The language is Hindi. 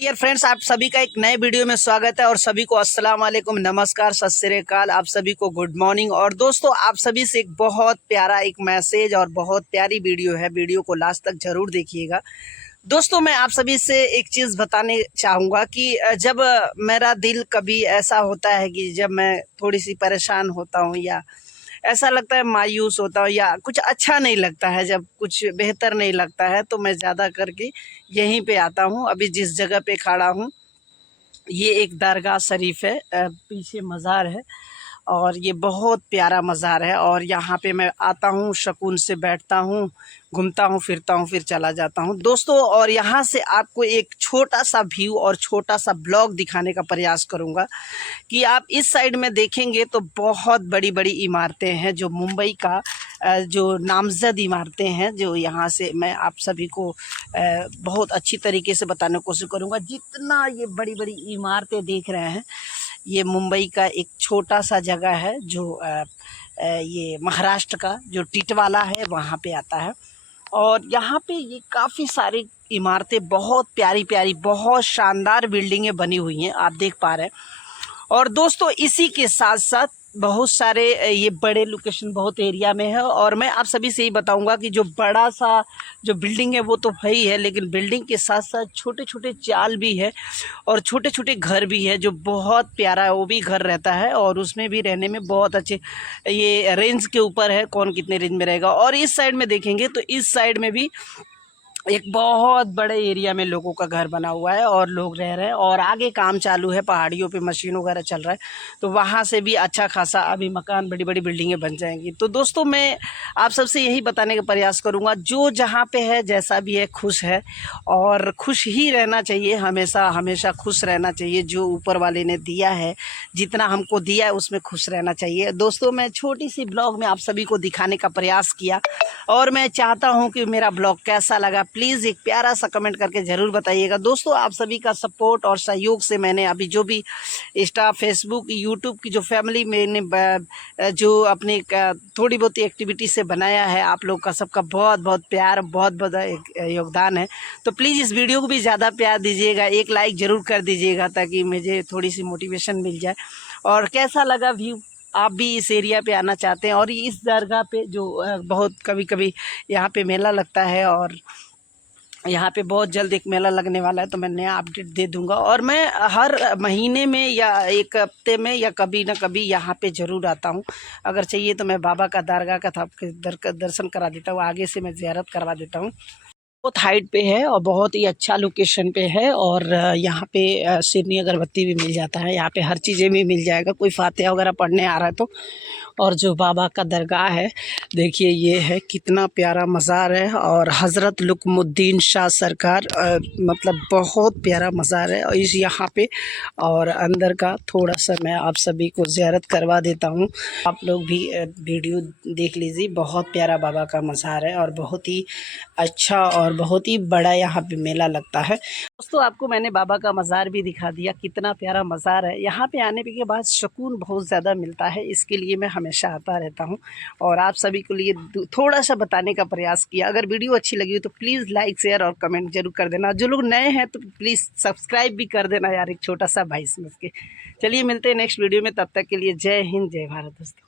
डियर फ्रेंड्स, आप सभी का एक नए वीडियो में स्वागत है और सभी को अस्सलाम वालेकुम, नमस्कार, सत श्री अकाल। आप सभी को गुड मॉर्निंग। और दोस्तों, आप सभी से एक बहुत प्यारा एक मैसेज और बहुत प्यारी वीडियो है। वीडियो को लास्ट तक जरूर देखिएगा। दोस्तों, मैं आप सभी से एक चीज़ बताने चाहूँगा कि जब मेरा दिल कभी ऐसा होता है कि जब मैं थोड़ी सी परेशान होता हूँ या ऐसा लगता है मायूस होता हूँ या कुछ अच्छा नहीं लगता है, जब कुछ बेहतर नहीं लगता है, तो मैं ज़्यादा करके यहीं पे आता हूँ। अभी जिस जगह पे खड़ा हूँ ये एक दरगाह शरीफ है, पीछे मज़ार है और ये बहुत प्यारा मज़ार है। और यहाँ पे मैं आता हूँ, सुकून से बैठता हूँ, घूमता हूँ, फिरता हूँ, फिर चला जाता हूँ दोस्तों। और यहाँ से आपको एक छोटा सा व्यू और छोटा सा ब्लॉग दिखाने का प्रयास करूँगा कि आप इस साइड में देखेंगे तो बहुत बड़ी बड़ी इमारतें हैं, जो मुंबई का जो नामज़द इमारतें हैं, जो यहाँ से मैं आप सभी को बहुत अच्छी तरीके से बताने की कोशिश करूँगा। जितना ये बड़ी बड़ी इमारतें देख रहे हैं, ये मुंबई का एक छोटा सा जगह है जो ये महाराष्ट्र का जो टिटवाला है वहाँ पे आता है। और यहाँ पे ये काफ़ी सारी इमारतें, बहुत प्यारी प्यारी, बहुत शानदार बिल्डिंगें बनी हुई हैं, आप देख पा रहे हैं। और दोस्तों, इसी के साथ साथ बहुत सारे ये बड़े लोकेशन बहुत एरिया में है। और मैं आप सभी से ही बताऊंगा कि जो बड़ा सा जो बिल्डिंग है वो तो है ही है, लेकिन बिल्डिंग के साथ साथ छोटे छोटे चाल भी है और छोटे छोटे घर भी है, जो बहुत प्यारा है। वो भी घर रहता है और उसमें भी रहने में बहुत अच्छे, ये रेंज के ऊपर है कौन कितने रेंज में रहेगा। और इस साइड में देखेंगे तो इस साइड में भी एक बहुत बड़े एरिया में लोगों का घर बना हुआ है और लोग रह रहे हैं। और आगे काम चालू है, पहाड़ियों पे मशीन वगैरह चल रहा है, तो वहाँ से भी अच्छा खासा अभी मकान, बड़ी बड़ी बिल्डिंगें बन जाएंगी। तो दोस्तों, मैं आप सबसे यही बताने का प्रयास करूँगा, जो जहाँ पे है, जैसा भी है, खुश है और खुश ही रहना चाहिए। हमेशा हमेशा खुश रहना चाहिए। जो ऊपर वाले ने दिया है, जितना हमको दिया है, उसमें खुश रहना चाहिए। दोस्तों, मैं छोटी सी ब्लॉग में आप सभी को दिखाने का प्रयास किया और मैं चाहता हूं कि मेरा ब्लॉग कैसा लगा, प्लीज़ एक प्यारा सा कमेंट करके ज़रूर बताइएगा। दोस्तों, आप सभी का सपोर्ट और सहयोग से मैंने अभी जो भी इंस्टा, फेसबुक, यूट्यूब की जो फैमिली मैंने जो अपनी थोड़ी बहुत एक्टिविटी से बनाया है, आप लोग का सबका बहुत बहुत प्यार, बहुत बहुत योगदान है। तो प्लीज़ इस वीडियो को भी ज़्यादा प्यार दीजिएगा, एक लाइक ज़रूर कर दीजिएगा ताकि मुझे थोड़ी सी मोटिवेशन मिल जाए। और कैसा लगा व्यू, आप भी इस एरिया पे आना चाहते हैं और इस दरगाह पे जो बहुत कभी कभी यहाँ पे मेला लगता है और यहाँ पे बहुत जल्द एक मेला लगने वाला है, तो मैं नया अपडेट दे दूंगा। और मैं हर महीने में या एक हफ्ते में या कभी ना कभी यहाँ पे ज़रूर आता हूँ। अगर चाहिए तो मैं बाबा का दरगाह का दर्शन करा देता हूँ, आगे से मैं ज़ियारत करवा देता हूँ। बहुत हाइट पे है और बहुत ही अच्छा लोकेशन पे है। और यहाँ पे सिरनी अगरबत्ती भी मिल जाता है, यहाँ पे हर चीज़ें भी मिल जाएगा, कोई फातिहा वगैरह पढ़ने आ रहा है तो। और जो बाबा का दरगाह है, देखिए ये है, कितना प्यारा मज़ार है। और हज़रत लुकमुद्दीन शाह सरकार, मतलब बहुत प्यारा मज़ार है और इस यहाँ पे। और अंदर का थोड़ा सा मैं आप सभी को ज़ियारत करवा देता हूँ, आप लोग भी वीडियो देख लीजिए। बहुत प्यारा बाबा का मज़ार है और बहुत ही अच्छा और बहुत ही बड़ा यहाँ पे मेला लगता है। दोस्तों, आपको मैंने बाबा का मज़ार भी दिखा दिया, कितना प्यारा मज़ार है। यहाँ पे आने के बाद सुकून बहुत ज़्यादा मिलता है, इसके लिए मैं हमेशा आता रहता हूँ और आप सभी को लिए थोड़ा सा बताने का प्रयास किया। अगर वीडियो अच्छी लगी हो तो प्लीज़ लाइक, शेयर और कमेंट जरूर कर देना। जो लोग नए हैं तो प्लीज़ सब्सक्राइब भी कर देना यार, एक छोटा सा भाई समझ के। चलिए, मिलते हैं नेक्स्ट वीडियो में, तब तक के लिए जय हिंद, जय भारत दोस्तों।